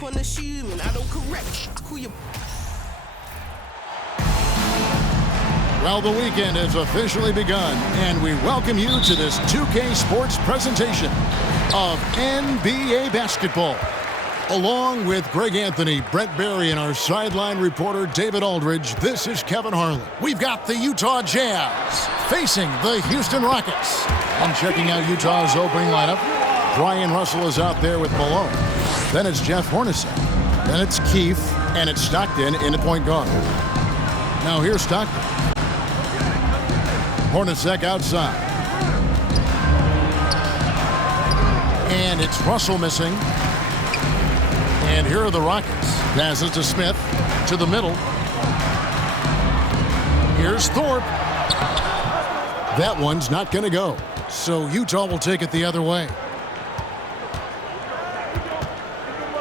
keep on assuming I don't correct. I call you. Well, the weekend has officially begun, and we welcome you to this 2K Sports presentation of NBA basketball. Along with Greg Anthony, Brett Barry, and our sideline reporter David Aldridge, this is Kevin Harlan. We've got the Utah Jazz facing the Houston Rockets. I'm checking out Utah's opening lineup. Brian Russell is out there with Malone. Then it's Jeff Hornacek. Then it's Keefe, and it's Stockton in at point guard. Now here's Stockton. Hornacek outside. And it's Russell missing. And here are the Rockets. Passes to Smith. To the middle. Here's Thorpe. That one's not going to go. So Utah will take it the other way.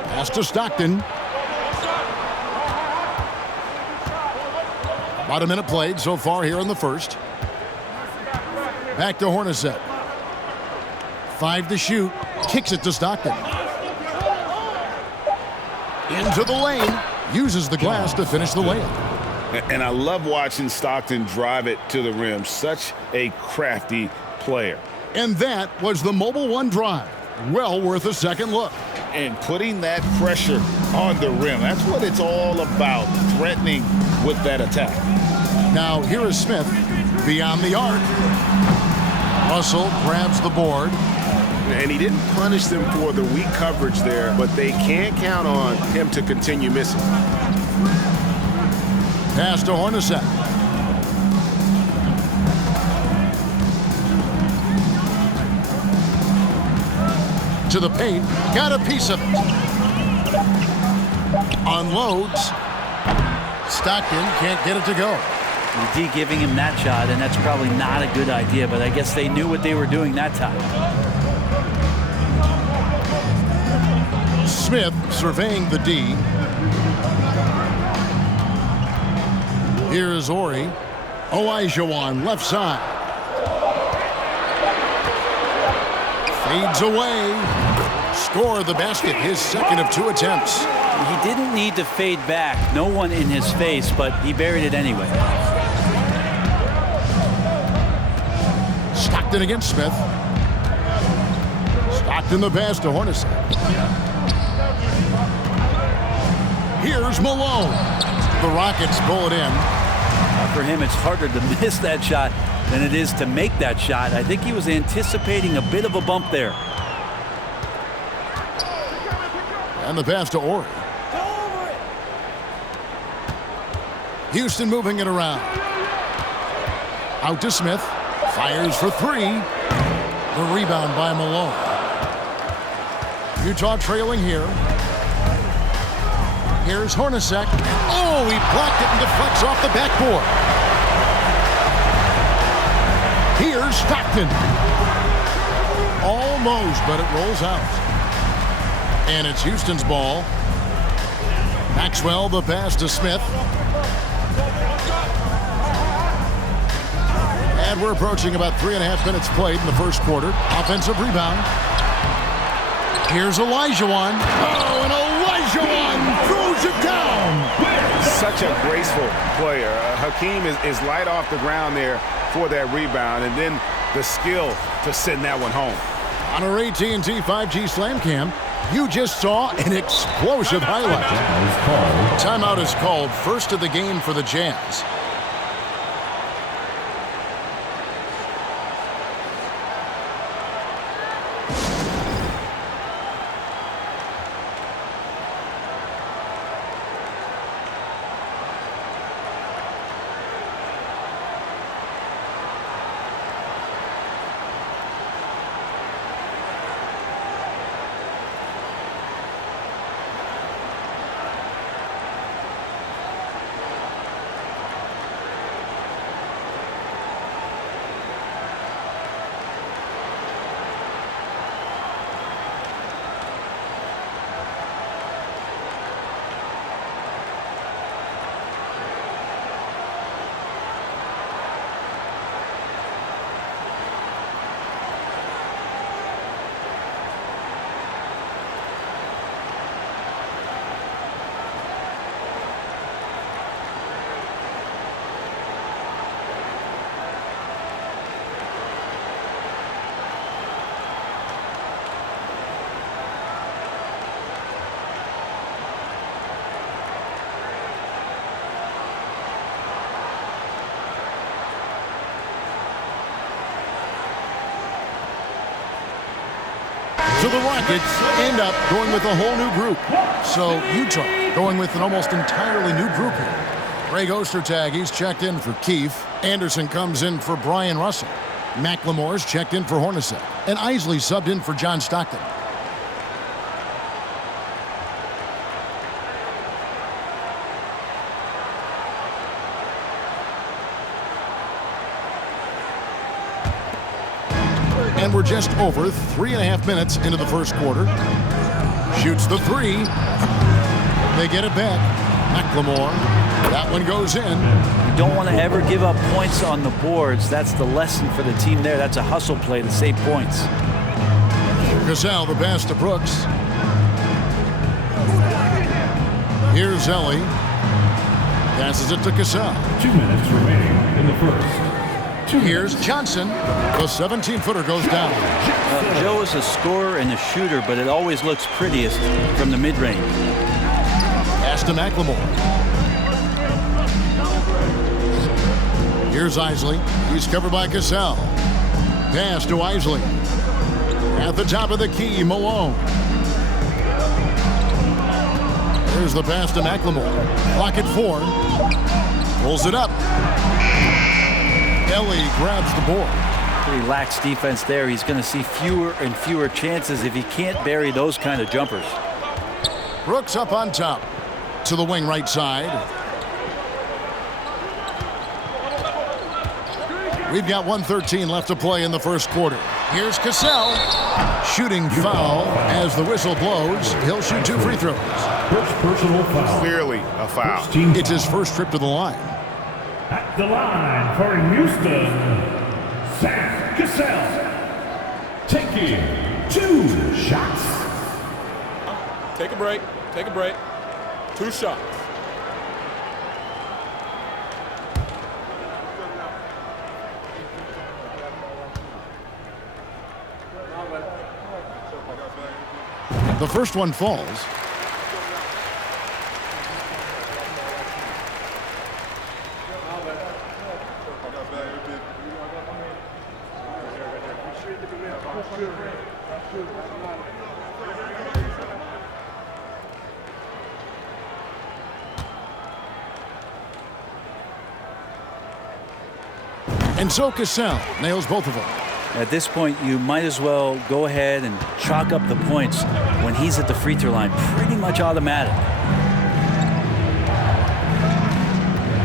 Pass to Stockton. About a minute played so far here in the first. Back to Hornacek. 5 to shoot. Kicks it to Stockton. Into the lane. Uses the glass to finish the layup. And I love watching Stockton drive it to the rim. Such a crafty player. And that was the Mobile One drive. Well worth a second look. And putting that pressure on the rim. That's what it's all about. Threatening with that attack. Now here is Smith. Beyond the arc. Russell grabs the board. And he didn't punish them for the weak coverage there, but they can't count on him to continue missing. Pass to Hornacek. To the paint. Got a piece of it. Unloads. Stockton can't get it to go. The D giving him that shot, and that's probably not a good idea, but I guess they knew what they were doing that time. Smith surveying the D. Here's Ori. Olajuwon left side. Fades away. Score the basket, his second of 2 attempts. He didn't need to fade back. No one in his face, but he buried it anyway. Stockton against Smith. Stockton the pass to Hornacek. Here's Malone. The Rockets pull it in. For him, it's harder to miss that shot than it is to make that shot. I think he was anticipating a bit of a bump there. And the pass to Ori. Houston moving it around. Out to Smith. Fires for 3. The rebound by Malone. Utah trailing here. Here's Hornacek. Oh, he blocked it and deflects off the backboard. Here's Stockton. Almost, but it rolls out. And it's Houston's ball. Maxwell the pass to Smith. And we're approaching about 3.5 minutes played in the first quarter. Offensive rebound. Here's Olajuwon. Oh, and Olajuwon throws it down. Such a graceful player. Hakeem is light off the ground there for that rebound, and then the skill to send that one home. On our AT&T 5G Slam Cam, you just saw an explosive highlight. Timeout is called, first of the game for the Jazz. So the Rockets end up going with a whole new group. So Utah going with an almost entirely new group here. Greg Ostertag, he's checked in for Keefe. Anderson comes in for Brian Russell. McLemore's checked in for Hornacek. And Isley subbed in for John Stockton. And we're just over 3.5 minutes into the first quarter. Shoots the three. They get it back. McLemore. That one goes in. You don't want to ever give up points on the boards. That's the lesson for the team there. That's a hustle play to save points. Cassell, the pass to Brooks. Here's Ellie. Passes it to Cassell. 2 minutes remaining in the first. Here's Johnson. The 17-footer goes down. Joe is a scorer and a shooter, but it always looks prettiest from the mid-range. Pass to McLemore. Here's Isley. He's covered by Cassell. Pass to Isley. At the top of the key, Malone. There's the pass to McLemore. Clock at 4. Pulls it up. Ellie grabs the board. Pretty lax defense there. He's going to see fewer and fewer chances if he can't bury those kind of jumpers. Brooks up on top. To the wing right side. We've got 1:13 left to play in the first quarter. Here's Cassell. Shooting foul as the whistle blows. He'll shoot 2 free throws. First personal foul. Clearly a foul. It's his first trip to the line. At the line for Houston, Sam Cassell. Taking 2 shots. Take a break. Take a break. 2 shots. The first one falls. And so Cassell nails both of them. At this point, you might as well go ahead and chalk up the points when he's at the free throw line. Pretty much automatic.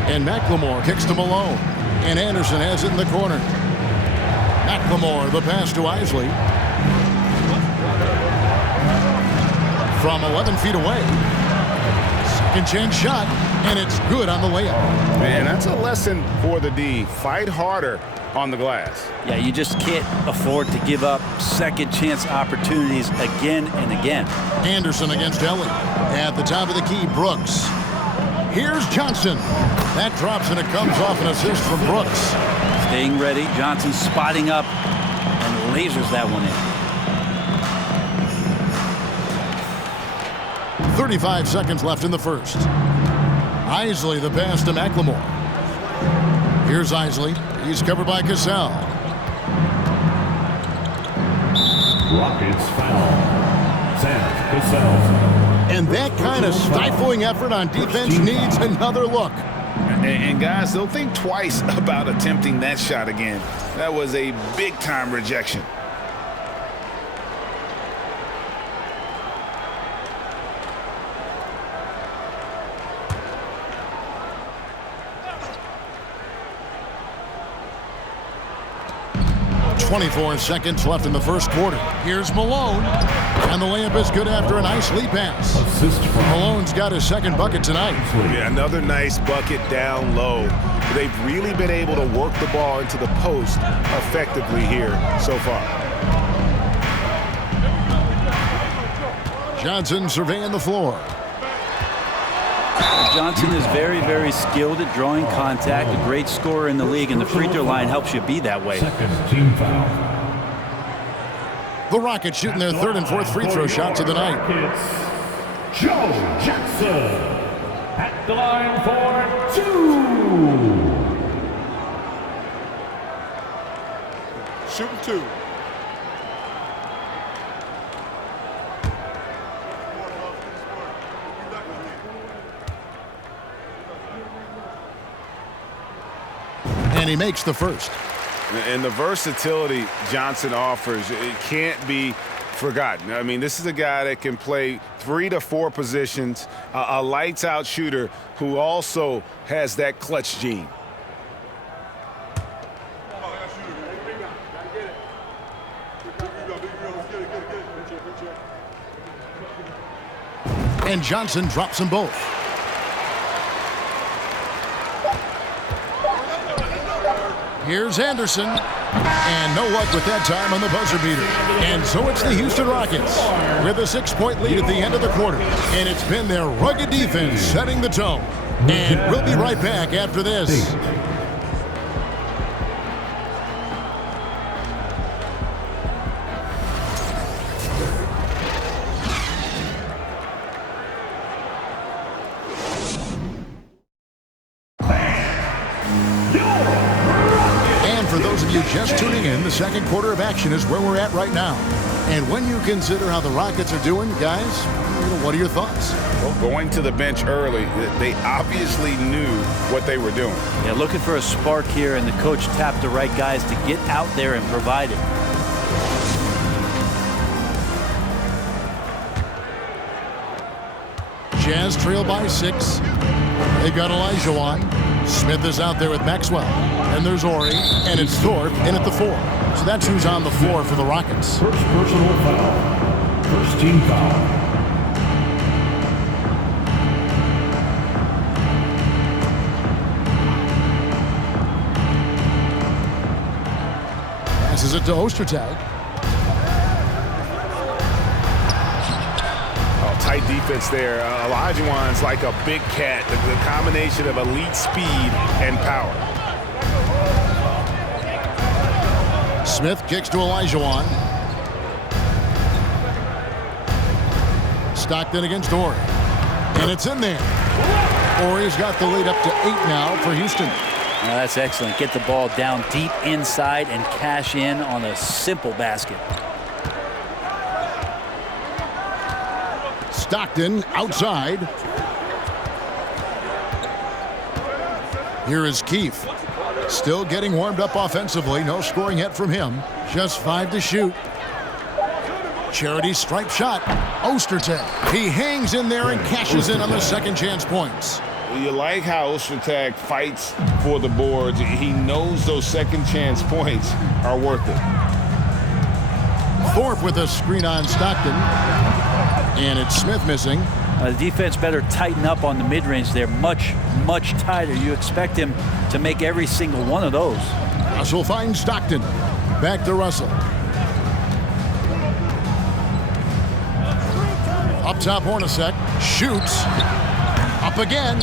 And McLemore kicks to Malone. And Anderson has it in the corner. McLemore, the pass to Isley. From 11 feet away. Second chance shot, and it's good on the layup. Man, that's a lesson for the D. Fight harder on the glass. Yeah, you just can't afford to give up second chance opportunities again and again. Anderson against Ellie. At the top of the key, Brooks. Here's Johnson. That drops, and it comes off an assist from Brooks. Staying ready. Johnson spotting up and lasers that one in. 35 seconds left in the first. Isley, the pass to McLemore. Here's Isley. He's covered by Cassell. Rockets foul. Sam Cassell. And that kind of stifling effort on defense needs another look. And guys, they'll think twice about attempting that shot again. That was a big-time rejection. .24 seconds left in the first quarter. Here's Malone. And the layup is good after a nice lead pass. Assist from Malone's got his second bucket tonight. Yeah, another nice bucket down low. They've really been able to work the ball into the post effectively here so far. Johnson surveying the floor. Johnson is very, very skilled at drawing contact, a great scorer in the league, and the free throw line helps you be that way. second team foul. The Rockets shooting their third and fourth free throw shots of the night. Rockets, Joe Jackson at the line for 2. Shooting 2. And he makes the first. And the versatility Johnson offers, it can't be forgotten. I mean, this is a guy that can play 3 to 4 positions, a lights-out shooter who also has that clutch gene. And Johnson drops them both. Here's Anderson. And no luck with that time on the buzzer beater. And so it's the Houston Rockets with a 6-point lead at the end of the quarter. And it's been their rugged defense setting the tone. And we'll be right back after this. Just tuning in, the second quarter of action is where we're at right now. And when you consider how the Rockets are doing, guys, what are your thoughts? Well, going to the bench early, they obviously knew what they were doing. Yeah, looking for a spark here, and the coach tapped the right guys to get out there and provide it. Jazz trail by 6. They've got Olajuwon. Smith is out there with Maxwell. And there's Ori, and it's Thorpe in at the 4. So that's who's on the floor for the Rockets. First personal foul. First team foul. Passes it to Ostertag. Tight defense there. Olajuwon's like a big cat. The combination of elite speed and power. Smith kicks to Olajuwon. Stockton against Ori. And it's in there. Ori's got the lead up to 8 now for Houston. Now that's excellent. Get the ball down deep inside and cash in on a simple basket. Stockton outside. Here is Keefe. Still getting warmed up offensively. No scoring yet from him. Just 5 to shoot. Charity stripe shot. Ostertag. He hangs in there and cashes in on the second chance points. You like how Ostertag fights for the boards. He knows those second chance points are worth it. Thorpe with a screen on Stockton. And it's Smith missing. The defense better tighten up on the mid-range. They're much, much tighter. You expect him to make every single one of those. Russell finds Stockton. Back to Russell. Up top, Hornacek. Shoots. Up again.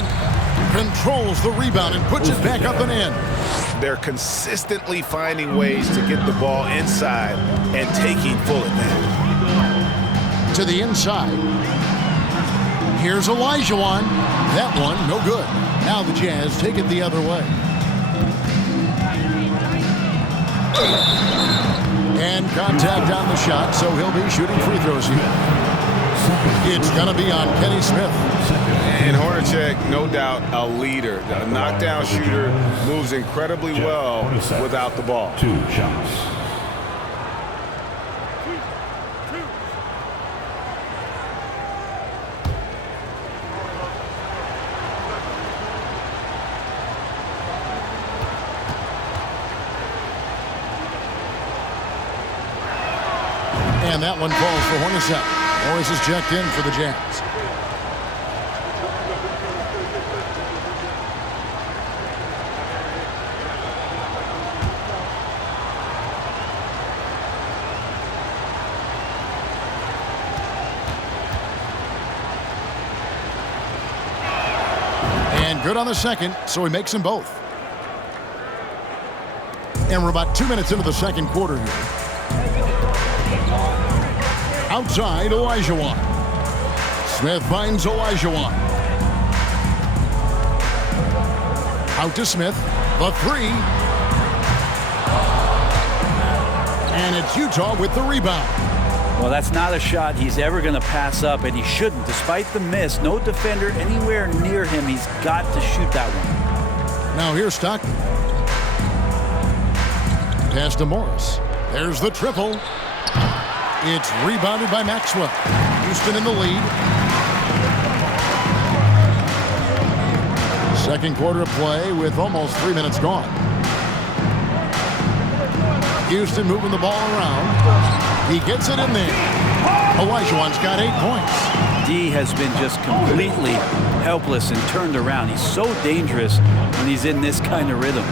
Controls the rebound and puts it back up and in. They're consistently finding ways to get the ball inside and taking full advantage. To the inside. Here's Olajuwon. That one, no good. Now the Jazz take it the other way. And contact on the shot, so he'll be shooting free throws here. It's going to be on Kenny Smith. And Hornacek, no doubt, a leader. A knockdown shooter, moves incredibly well without the ball. 2 shots. And that one falls for Hornacek. Morris is checked in for the Jazz. And good on the second, so he makes them both. And we're about 2 minutes into the second quarter here. Outside, Olajuwon. Smith finds Olajuwon. Out to Smith. The 3. And it's Utah with the rebound. Well, that's not a shot he's ever going to pass up, and he shouldn't. Despite the miss, no defender anywhere near him. He's got to shoot that one. Now here's Stockton. Pass to Morris. There's the triple. It's rebounded by Maxwell. Houston in the lead. Second quarter of play with almost 3 minutes gone. Houston moving the ball around. He gets it in there. Olajuwon's got 8 points. D has been just completely helpless and turned around. He's so dangerous when he's in this kind of rhythm.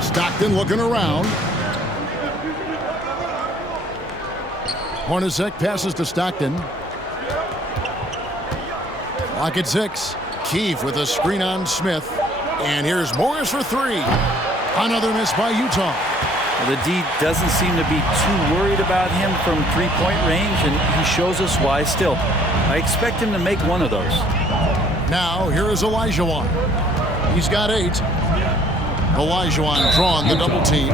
Stockton looking around. Hornacek passes to Stockton. Clock at 6. Keefe with a screen on Smith. And here's Morris for 3. Another miss by Utah. Well, the D doesn't seem to be too worried about him from three-point range, and he shows us why still. I expect him to make one of those. Now, here is Olajuwon. He's got 8. Olajuwon drawing the double team.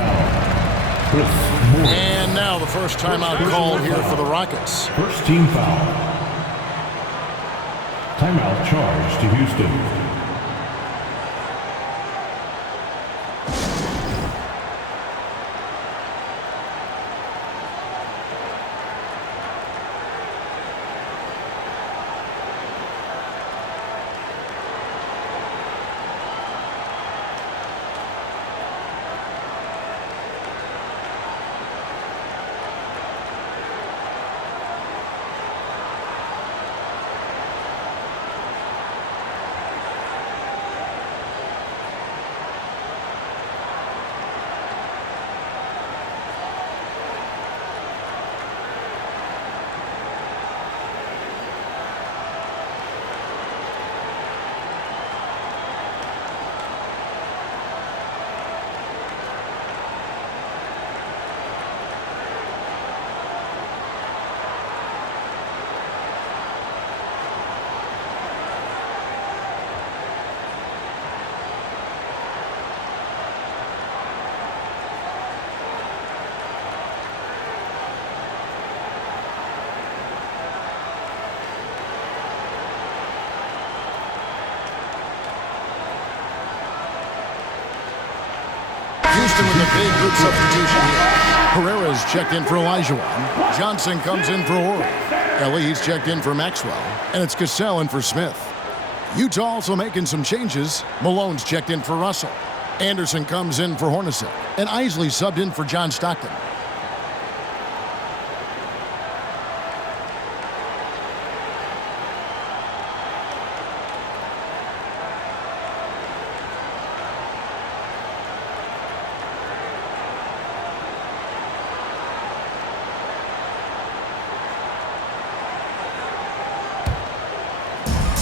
And now the first timeout called here for the Rockets. First team foul. Timeout charge to Houston. Houston with a big group substitution here. Herrera's checked in for Olajuwon. Johnson comes in for Horry. Ellie's checked in for Maxwell. And it's Cassell in for Smith. Utah also making some changes. Malone's checked in for Russell. Anderson comes in for Hornacek. And Isley subbed in for John Stockton.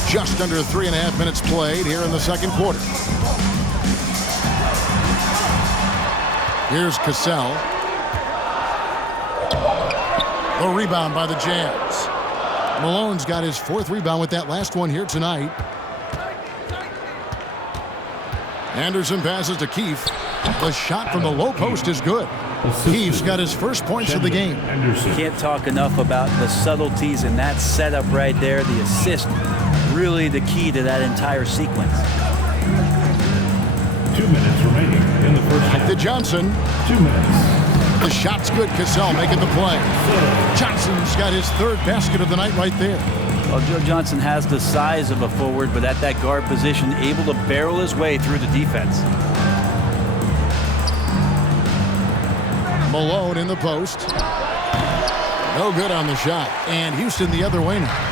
Just under 3.5 minutes played here in the second quarter. Here's Cassell. The rebound by the Jazz. Malone's got his 4th rebound with that last one here tonight. Anderson passes to Keefe. The shot from the low post is good. Keefe's got his first points of the game. Can't talk enough about the subtleties in that setup right there. The assist, really the key to that entire sequence. 2 minutes remaining in the first half. To Johnson. 2 minutes. The shot's good. Cassell making the play. Johnson's got his 3rd basket of the night right there. Well, Joe Johnson has the size of a forward, but at that guard position, able to barrel his way through the defense. Malone in the post. No good on the shot. And Houston the other way now.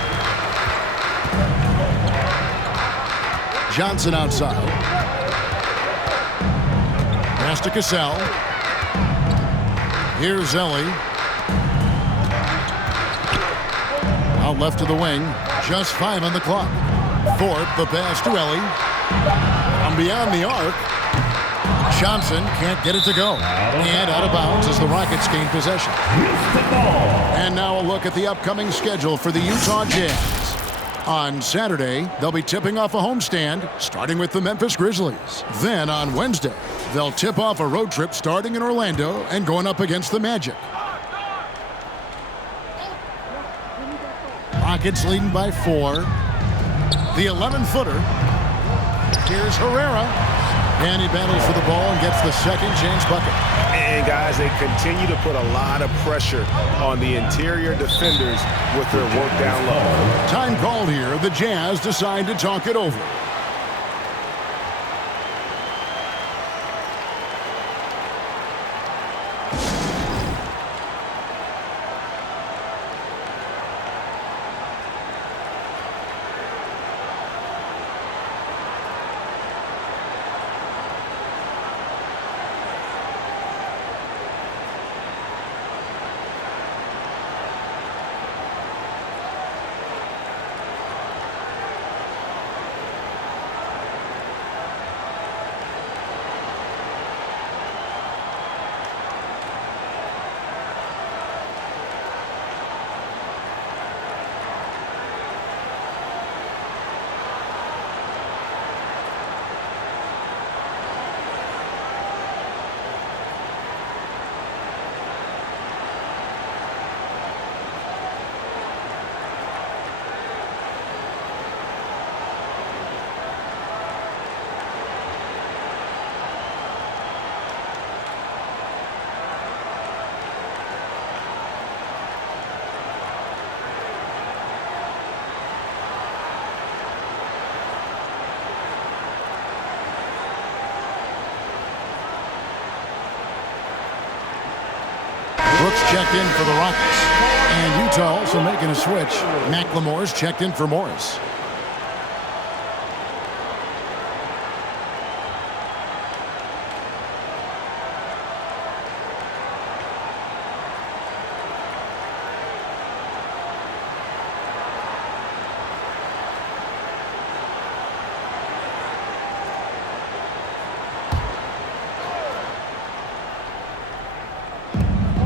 Johnson outside. Pass to Cassell. Here's Ellie. Out left to the wing. Just 5 on the clock. Thorpe, the pass to Ellie. From beyond the arc. Johnson can't get it to go. And out of bounds as the Rockets gain possession. And now a look at the upcoming schedule for the Utah Jazz. On Saturday, they'll be tipping off a homestand, starting with the Memphis Grizzlies. Then on Wednesday, they'll tip off a road trip starting in Orlando and going up against the Magic. Rockets leading by 4. The 11-footer. Here's Herrera. And he battles for the ball and gets the second chance bucket. And, guys, they continue to put a lot of pressure on the interior defenders with their work down low. Time called here. The Jazz decide to talk it over. Brooks checked in for the Rockets. And Utah also making a switch. McLemore's checked in for Morris.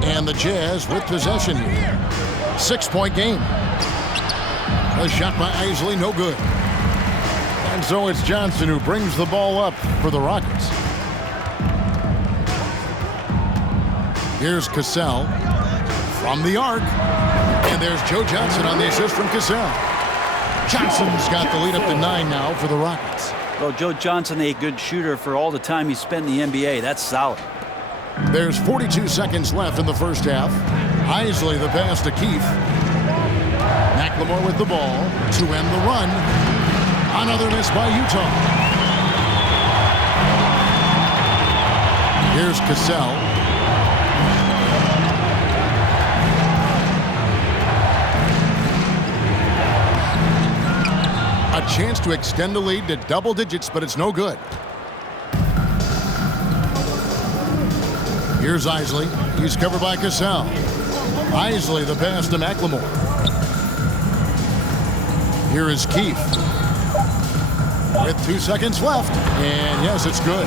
And the Jazz with possession here. 6-point game. A shot by Isley, no good. And so it's Johnson who brings the ball up for the Rockets. Here's Cassell from the arc. And there's Joe Johnson on the assist from Cassell. Johnson's got the lead up to 9 now for the Rockets. Well, Joe Johnson, a good shooter for all the time he spent in the NBA. That's solid. There's 42 seconds left in the first half. Isley the pass to Keith. McLemore with the ball to end the run. Another miss by Utah. Here's Cassell. A chance to extend the lead to double digits, but it's no good. Here's Isley. He's covered by Cassell. Isley the pass to McLemore. Here is Keith. With 2 seconds left. And yes, it's good.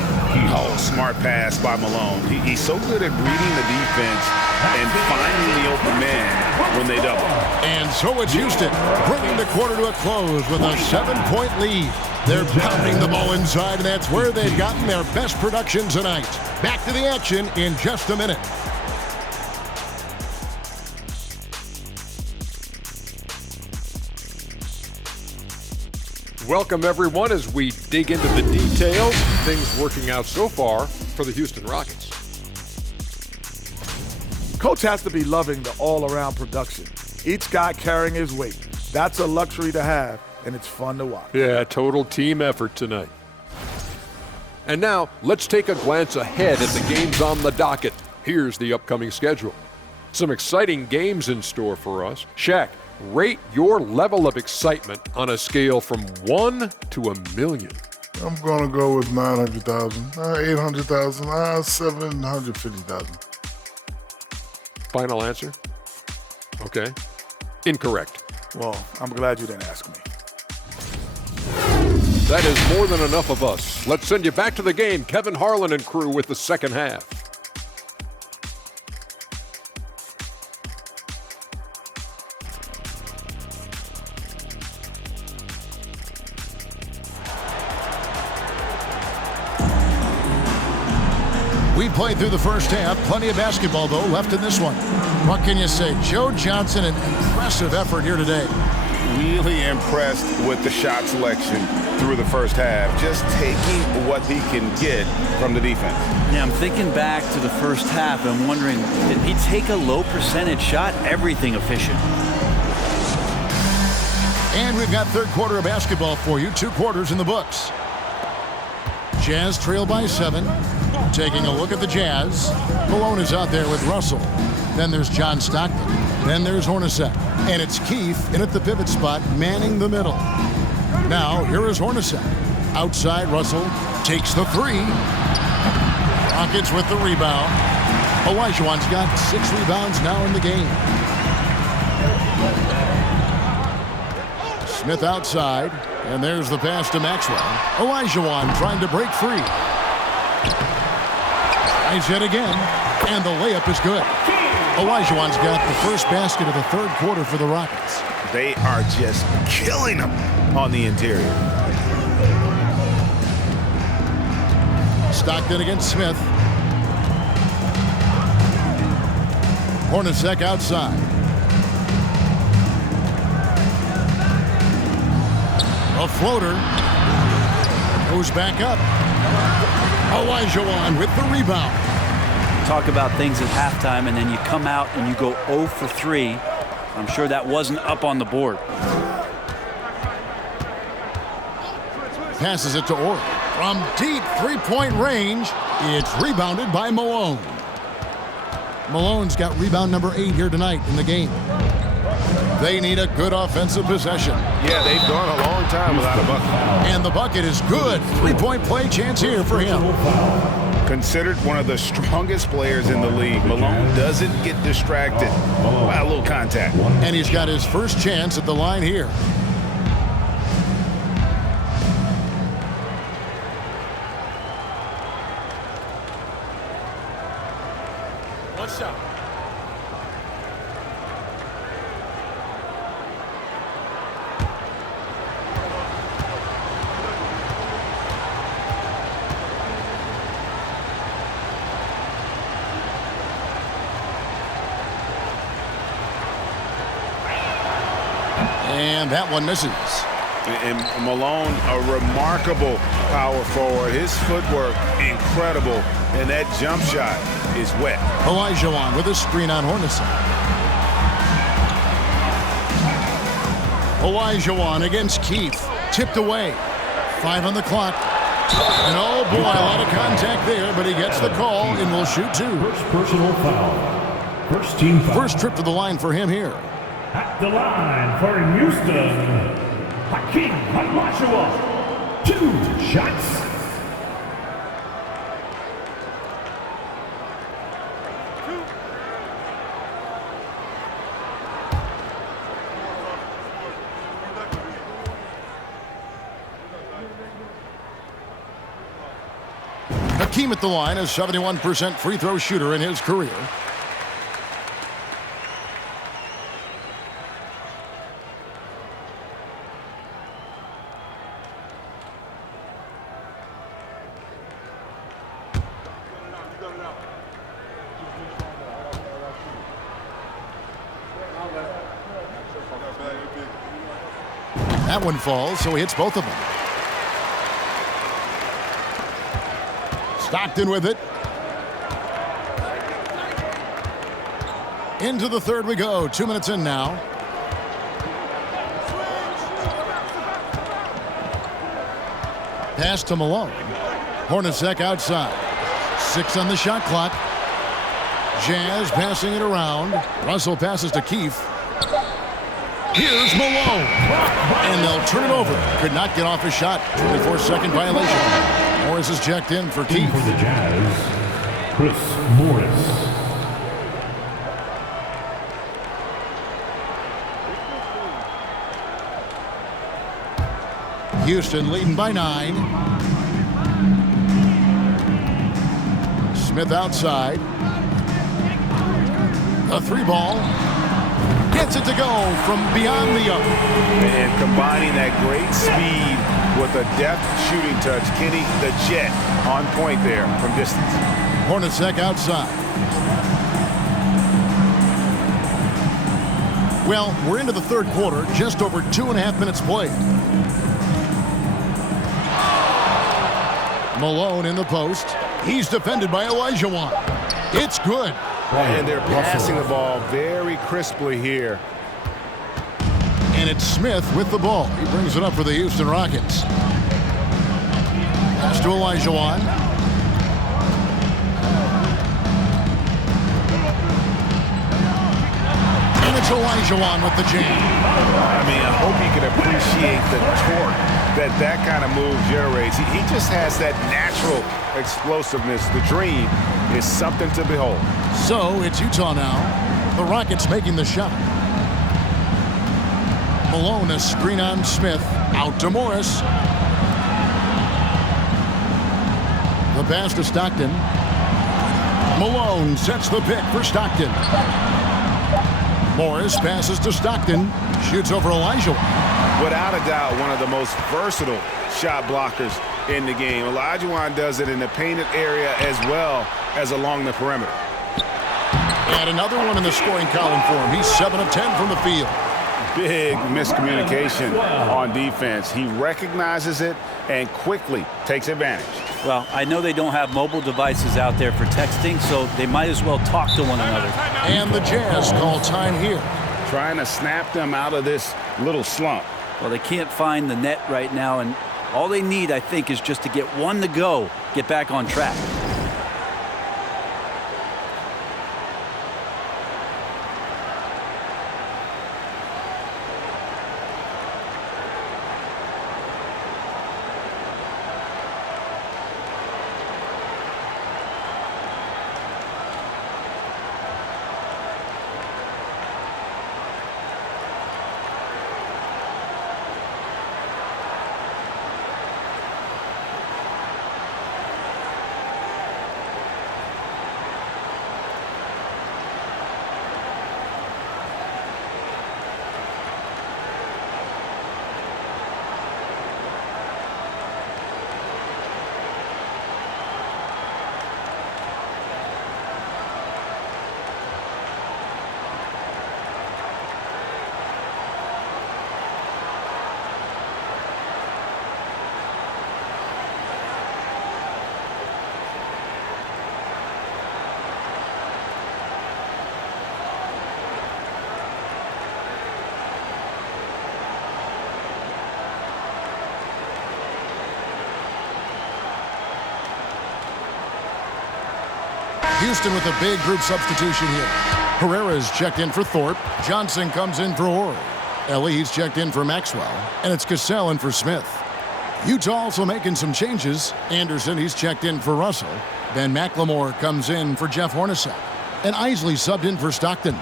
Oh, smart pass by Malone. He's so good at reading the defense and finding the open man when they double. And so it's Houston bringing the quarter to a close with a 7-point lead. They're pounding the ball inside, and that's where they've gotten their best production tonight. Back to the action in just a minute. Welcome, everyone, as we dig into the details. Things working out so far for the Houston Rockets. Coach has to be loving the all-around production. Each guy carrying his weight. That's a luxury to have, and it's fun to watch. Yeah, total team effort tonight. And now, let's take a glance ahead at the games on the docket. Here's the upcoming schedule. Some exciting games in store for us. Shaq, rate your level of excitement on a scale from 1 to 1,000,000. I'm going to go with 900,000, 800,000, 750,000. Final answer? Okay. Incorrect. Well, I'm glad you didn't ask me. That is more than enough of us. Let's send you back to the game. Kevin Harlan and crew with the second half. We played through the first half. Plenty of basketball, though, left in this one. What can you say? Joe Johnson, an impressive effort here today. really impressed with the shot selection through the first half, just taking what he can get from the defense. Yeah, I'm thinking back to the first half. I'm wondering, did he take a low percentage shot? Everything efficient. And we've got third quarter of basketball for you. 2 quarters in the books. Jazz trail by 7. Taking a look at the Jazz. Malone is out there with Russell. Then there's John Stockton. Then there's Hornacek. And it's Keefe in at the pivot spot, manning the middle. Now, here is Hornacek. Outside, Russell takes the 3. Rockets with the rebound. Olajuwon's got 6 rebounds now in the game. Smith outside, and there's the pass to Maxwell. Olajuwon trying to break free. Nice hit again, and the layup is good. Olajuwon's got the first basket of the third quarter for the Rockets. They are just killing them on the interior. Stockton against Smith. Hornacek outside. A floater goes back up. Olajuwon with the rebound. Talk about things at halftime, and then you come out and you go 0 for 3. I'm sure that wasn't up on the board. Passes it to Orr. From deep three-point range, it's rebounded by Malone. Malone's got rebound number 8 here tonight in the game. They need a good offensive possession. Yeah, they've gone a long time without a bucket. And the bucket is good. 3-point play chance here for him. Considered one of the strongest players in the league, Malone doesn't get distracted by a little contact. And he's got his first chance at the line here. One shot. And that one misses. And Malone, a remarkable power forward. His footwork, incredible. And that jump shot is wet. Olajuwon with a screen on Hornacek. Olajuwon against Keefe. Tipped away. 5 on the clock. And oh boy, a lot of contact there, but he gets the call and will shoot 2. First personal foul. First team foul. First trip to the line for him here. At the line for Houston, Hakeem Olajuwon. 2 shots. Hakeem at the line, a 71% free throw shooter in his career. That one falls, so he hits both of them. Stockton with it. Into the third we go. 2 minutes in now. Pass to Malone. Hornacek outside. 6 on the shot clock. Jazz passing it around. Russell passes to Keefe. Here's Malone. And they'll turn it over. Could not get off his shot. 24-second violation. Morris is checked in for Keefe. For the Jazz, Chris Morris. Houston leading by 9. Smith outside. A 3-ball. Gets it to go from beyond the arc. And combining that great speed with a deft shooting touch. Kenny, the Jet, on point there from distance. Hornacek outside. Well, we're into the third quarter, just over 2.5 minutes played. Malone in the post. He's defended by Olajuwon. It's good. And they're passing the ball very crisply here. And it's Smith with the ball. He brings it up for the Houston Rockets. Pass to Olajuwon. And it's Olajuwon with the jam. I mean, I hope you can appreciate the torque that kind of move generates. He just has that natural explosiveness. The dream is something to behold. So it's Utah now. The Rockets making the shot. Malone, a screen on Smith. Out to Morris. The pass to Stockton. Malone sets the pick for Stockton. Morris passes to Stockton. Shoots over Olajuwon. Without a doubt, one of the most versatile shot blockers in the game. Olajuwon does it in the painted area as well as along the perimeter. And another one in the scoring column for him. He's 7 of 10 from the field. Big miscommunication on defense. He recognizes it and quickly takes advantage. Well, I know they don't have mobile devices out there for texting, so they might as well talk to one another. And the Jazz call time here. Trying to snap them out of this little slump. Well, they can't find the net right now, and all they need, I think, is just to get one to go, get back on track. Houston with a big group substitution here. Herrera's checked in for Thorpe. Johnson comes in for Horry. Ellie's checked in for Maxwell. And it's Cassell in for Smith. Utah also making some changes. Anderson, he's checked in for Russell. Ben McLemore comes in for Jeff Hornacek. And Isley subbed in for Stockton.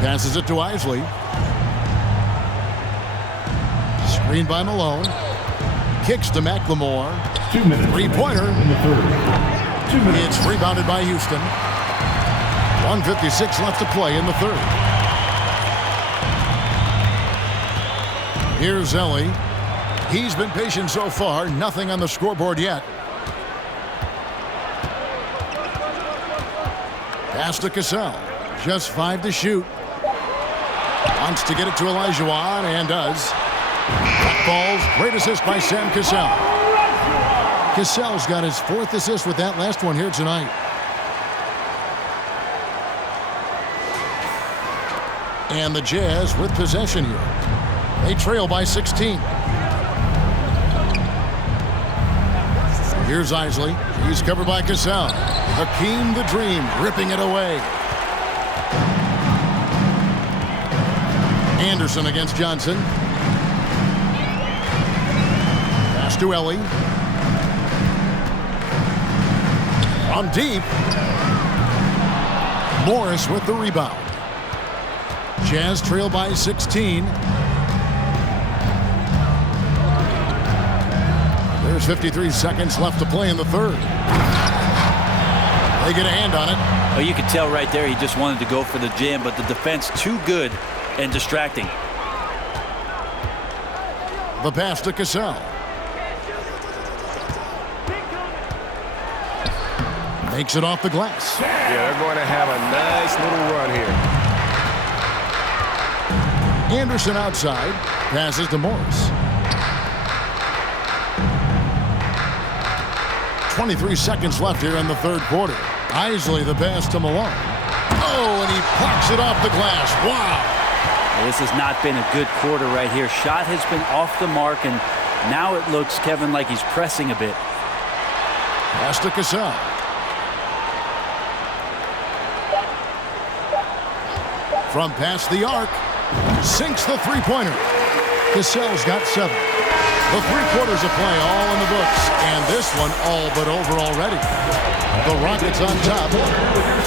Passes it to Isley. Screen by Malone. Kicks to McLemore. 2 minutes. Three-pointer. In the third. 2 minutes. It's rebounded by Houston. 1:56 left to play in the third. Here's Ellie. He's been patient so far. Nothing on the scoreboard yet. Pass to Cassell. Just 5 to shoot. Wants to get it to Olajuwon and does. Balls. Great assist by Sam Cassell. Cassell's got his 4th assist with that last one here tonight. And the Jazz with possession here. They trail by 16. Here's Isley. He's covered by Cassell. Hakeem the Dream ripping it away. Anderson against Johnson. Pass to Ellie. From deep. Morris with the rebound. Jazz trail by 16. There's 53 seconds left to play in the third. They get a hand on it. Well, you could tell right there he just wanted to go for the jam, but the defense too good and distracting. The pass to Cassell. Makes it off the glass. Yeah, they're going to have a nice little run here. Anderson outside. Passes to Morris. 23 seconds left here in the third quarter. Isley the pass to Malone. Oh, and he plucks it off the glass. Wow. Well, this has not been a good quarter right here. Shot has been off the mark, and now it looks, Kevin, like he's pressing a bit. Pass to Cassell. From past the arc. Sinks the three-pointer. Cassell's got 7. The 3 quarters of play all in the books, and this one all but over already. The Rockets on top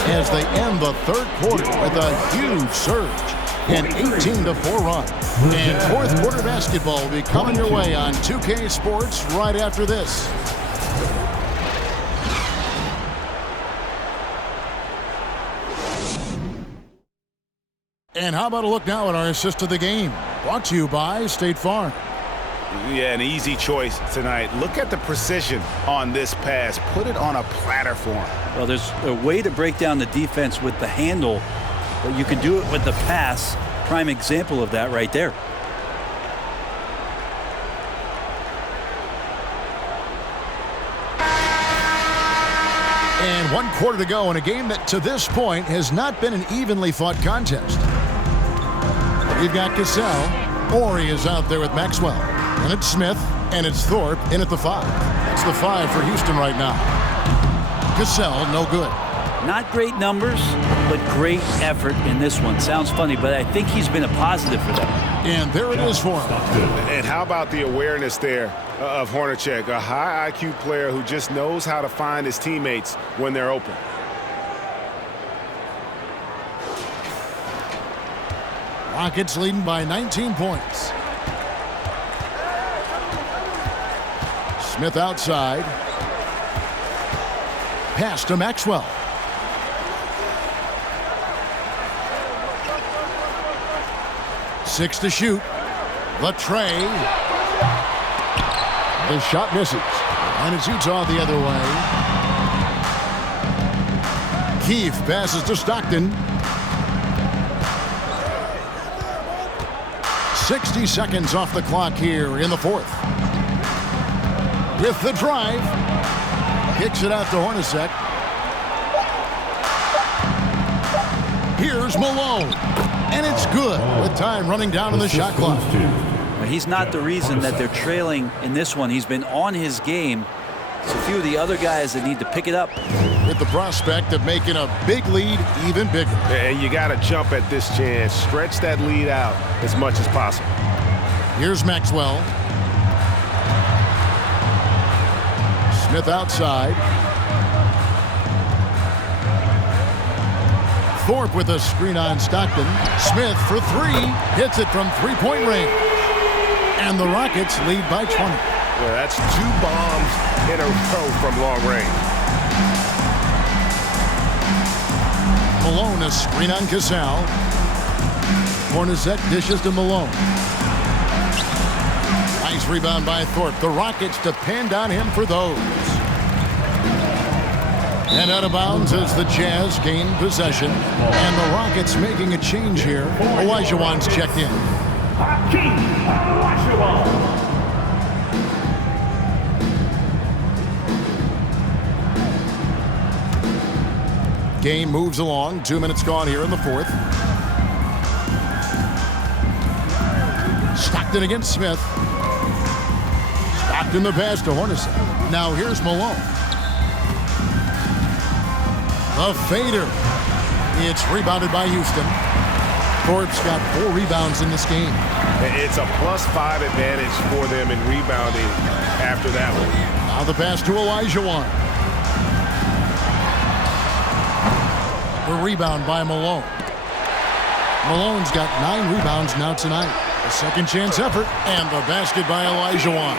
as they end the third quarter with a huge surge. An 18-4 run. And fourth quarter basketball will be coming your way on 2K Sports right after this. And how about a look now at our assist of the game? Brought to you by State Farm. Yeah, an easy choice tonight. Look at the precision on this pass. Put it on a platter for him. Well, there's a way to break down the defense with the handle, but you can do it with the pass. Prime example of that right there. And 1 quarter to go in a game that to this point has not been an evenly fought contest. We've got Cassell. Ori is out there with Maxwell. And it's Smith, and it's Thorpe in at the 5. That's the 5 for Houston right now. Cassell, no good. Not great numbers, but great effort in this one. Sounds funny, but I think he's been a positive for them. And there it is for him. And how about the awareness there of Hornacek, a high IQ player who just knows how to find his teammates when they're open. Rockets leading by 19 points. Smith outside. Pass to Maxwell. Six to shoot. The tray. The shot misses. And it's Utah the other way. Keefe passes to Stockton. 60 seconds off the clock here in the fourth. With the drive. Kicks it out to Hornacek. Here's Malone. And it's good with time running down on the shot clock. He's not the reason that they're trailing in this one. He's been on his game. It's a few of the other guys that need to pick it up. With the prospect of making a big lead even bigger. And you got to jump at this chance. Stretch that lead out as much as possible. Here's Maxwell. Smith outside. Thorpe with a screen on Stockton. Smith for 3. Hits it from three-point range. And the Rockets lead by 20. Yeah, that's 2 bombs in a row from long range. Malone a screen on Cassell. Hornacek dishes to Malone. Nice rebound by Thorpe. The Rockets depend on him for those. And out of bounds as the Jazz gain possession. And the Rockets making a change here. Olajuwon's checked in. Game moves along. 2 minutes gone here in the fourth. Stockton against Smith. Stockton the pass to Hornacek. Now here's Malone. A fader. It's rebounded by Houston. Thorpe's got 4 rebounds in this game. It's a +5 advantage for them in rebounding after that one. Now the pass to Olajuwon. The rebound by Malone. Malone's got 9 rebounds now tonight. A second chance effort and the basket by Olajuwon.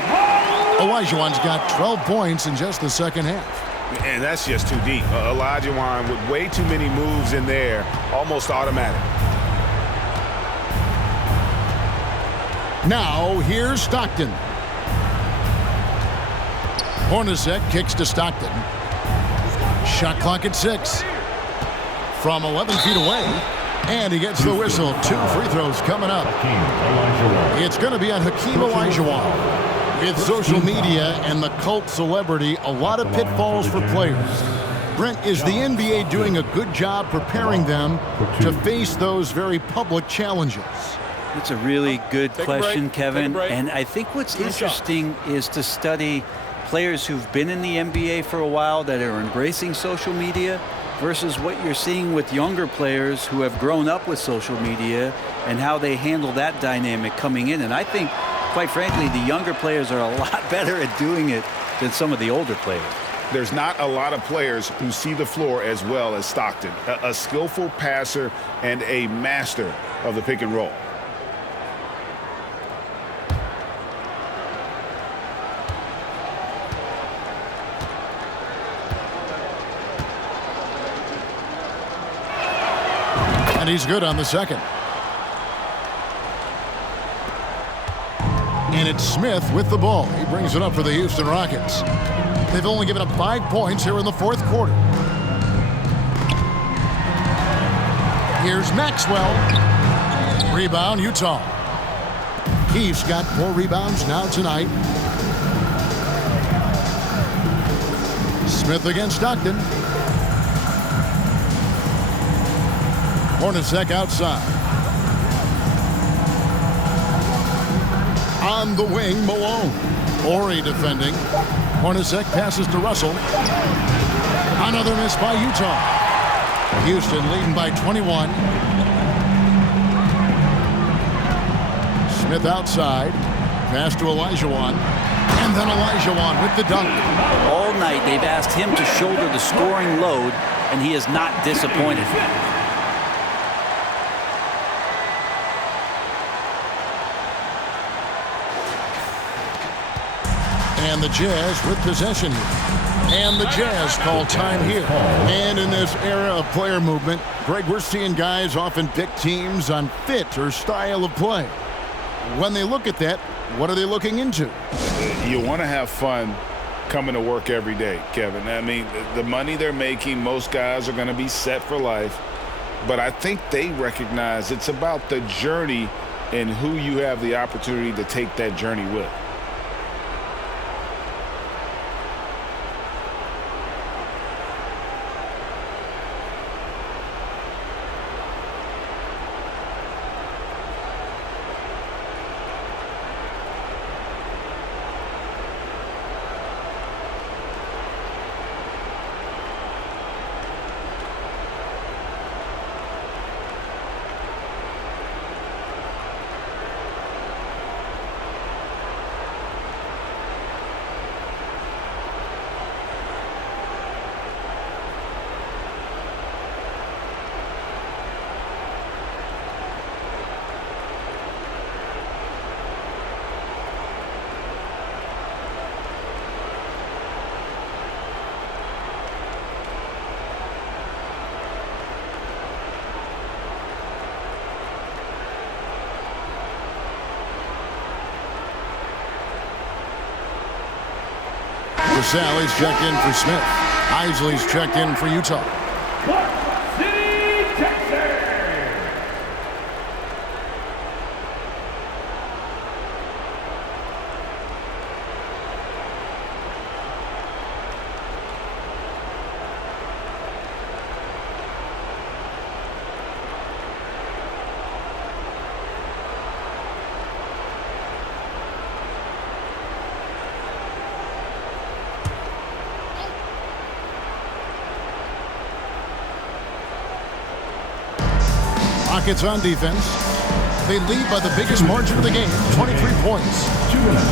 Olajuwon's got 12 points in just the second half. And that's just too deep. Olajuwon with way too many moves in there, almost automatic. Now, here's Stockton. Hornacek kicks to Stockton. Shot clock at 6. From 11 feet away. And he gets the whistle. 2 free throws coming up. It's going to be on Hakeem Olajuwon. With social media and the cult celebrity, a lot of pitfalls for players. Brent, is the NBA doing a good job preparing them to face those very public challenges? It's a really good question, Kevin. And I think what's interesting is to study players who've been in the NBA for a while that are embracing social media versus what you're seeing with younger players who have grown up with social media and how they handle that dynamic coming in. And I think, quite frankly, the younger players are a lot better at doing it than some of the older players. There's not a lot of players who see the floor as well as Stockton, a skillful passer and a master of the pick and roll. And he's good on the second. And it's Smith with the ball. He brings it up for the Houston Rockets. They've only given up 5 points here in the fourth quarter. Here's Maxwell. Rebound, Utah. He's got 4 rebounds now tonight. Smith against Stockton. Hornacek outside. On the wing, Malone. Ori defending. Hornacek passes to Russell. Another miss by Utah. Houston leading by 21. Smith outside. Pass to Olajuwon. And then Olajuwon with the dunk. All night they've asked him to shoulder the scoring load, and he is not disappointed. And the Jazz with possession here. And the Jazz call time here. And in this era of player movement, Greg, we're seeing guys often pick teams on fit or style of play. When they look at that, what are they looking into? You want to have fun coming to work every day, Kevin. I mean, the money they're making, most guys are going to be set for life. But I think they recognize it's about the journey and who you have the opportunity to take that journey with. Sally's checked in for Smith. Isley's checked in for Utah. City, Texas. Rockets on defense. They lead by the biggest margin of the game, 23 points. 2 minutes.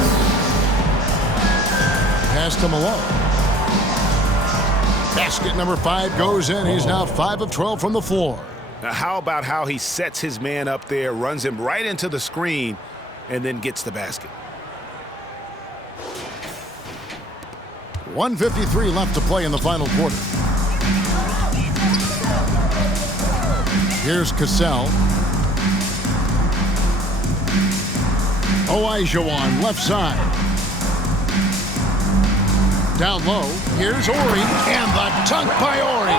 Pass to Malone. Basket number 5 goes in. He's now 5 of 12 from the floor. Now, how about how he sets his man up there, runs him right into the screen, and then gets the basket? 1:53 left to play in the final quarter. Here's Cassell. Olajuwon, left side. Down low, here's Ori, and the dunk by Ori.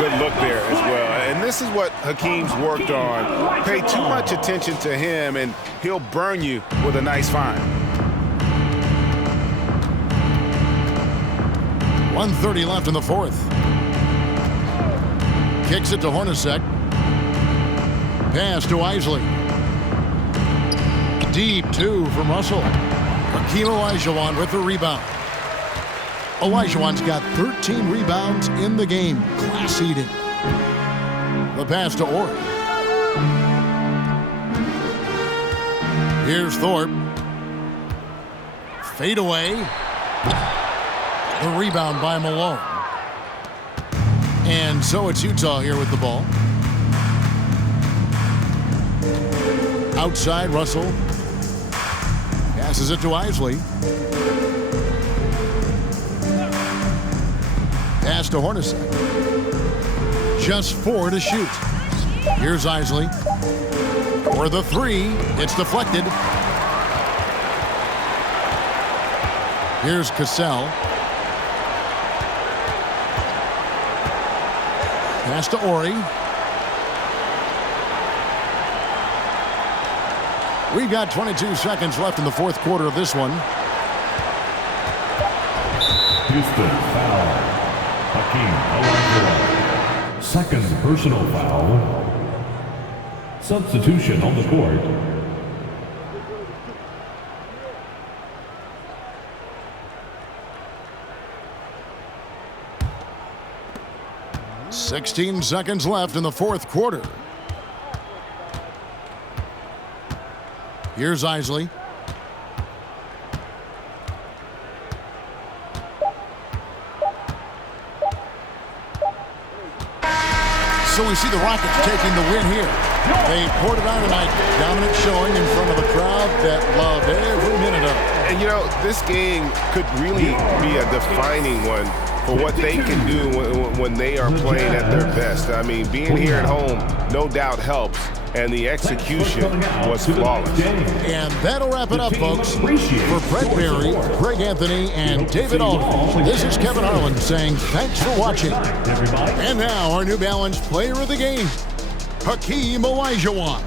Good look there as well. And this is what Hakeem's worked on. Pay too much attention to him, and he'll burn you with a nice find. 1:30 left in the fourth. Kicks it to Hornacek. Pass to Isley. Deep two from Russell. Hakeem Olajuwon with the rebound. Olajuwon's got 13 rebounds in the game. Class eating. The pass to Ori. Here's Thorpe. Fade away. The rebound by Malone. And so it's Utah here with the ball. Outside, Russell. Passes it to Isley. Pass to Hornacek. Just 4 to shoot. Here's Isley. For the 3. It's deflected. Here's Cassell. Pass to Ori. We've got 22 seconds left in the fourth quarter of this one. Houston foul. Hakeem Olajuwon. Second personal foul. Substitution on the court. "16 seconds left in the fourth quarter. Here's Isley. So we see the Rockets taking the win here. They poured it on tonight. Dominant showing in front of a crowd that loved every minute of it. And you know, this game could really be a defining one for what they can do when they are playing at their best. I mean, being here at home no doubt helps, and the execution was flawless. And that'll wrap it up, folks. For Brett Berry, Greg Anthony, and David Aldridge, this is Kevin Harlan saying thanks for watching. And now our New Balance Player of the Game, Hakeem Olajuwon.